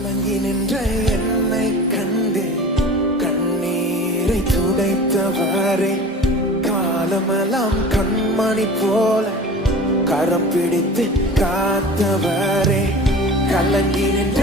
கலங்கி நின்ற என்னை கண்டு கண்ணீரை துடைத்தவரே, காலமெல்லாம் கண்மணி போல கரம் பிடித்து காத்தவரே, கலங்கி நின்ற